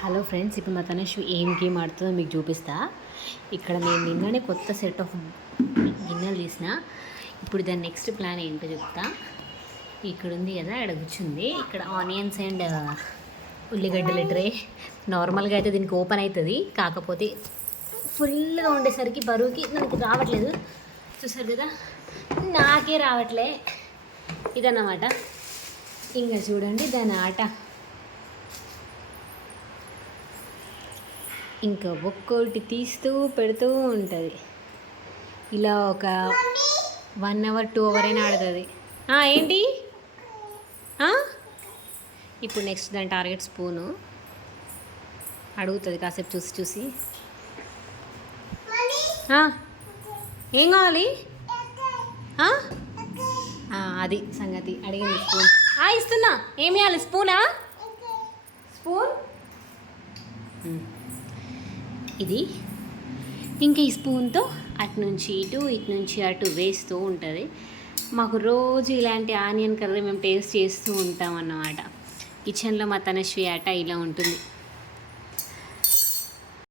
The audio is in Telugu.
హలో ఫ్రెండ్స్ ఇప్పుడు మా తనుషు ఏం గేమ్ ఆడుతుందో మీకు చూపిస్తా. ఇక్కడ నేను నిన్ననే కొత్త సెట్ ఆఫ్ గిన్నెలు తీసిన. ఇప్పుడు దాని నెక్స్ట్ ప్లాన్ ఏంటో చెప్తా. ఇక్కడ ఉంది కదా ఇక్కడ కూర్చుంది. ఇక్కడ ఆనియన్స్ అండ్ ఉల్లిగడ్డల ట్రే నార్మల్గా అయితే దీనికి ఓపెన్ అవుతుంది. కాకపోతే ఫుల్గా ఉండేసరికి బరువుకి నాకు రావట్లేదు. చూసారు కదా? నాకే రావట్లే. ఇదన్నమాట. ఇంకా చూడండి దాని ఆట. ఇంకా ఒక్కోటి తీస్తూ పెడుతూ ఉంటుంది. ఇలా ఒక వన్ అవర్ టూ అవర్ అయినా ఆడుతుంది. ఏంటి? ఇప్పుడు నెక్స్ట్ దాని టార్గెట్ స్పూను. అడుగుతుంది కాసేపు చూసి చూసి. ఏం కావాలి? అది సంగతి. అడిగింది స్పూన్. ఆ, ఇస్తున్నా. ఏమి ఇవ్వాలి స్పూనా? స్పూన్? ఇది. ఇంకా ఈ స్పూన్తో అటు నుంచి ఇటు ఇటు నుంచి అటు వేస్తూ ఉంటుంది. మాకు రోజు ఇలాంటి ఆనియన్ కర్రీ మేము టేస్ట్ చేస్తూ ఉంటాం అన్నమాట కిచెన్లో మా తనశ్రీ ఆట ఇలా ఉంటుంది.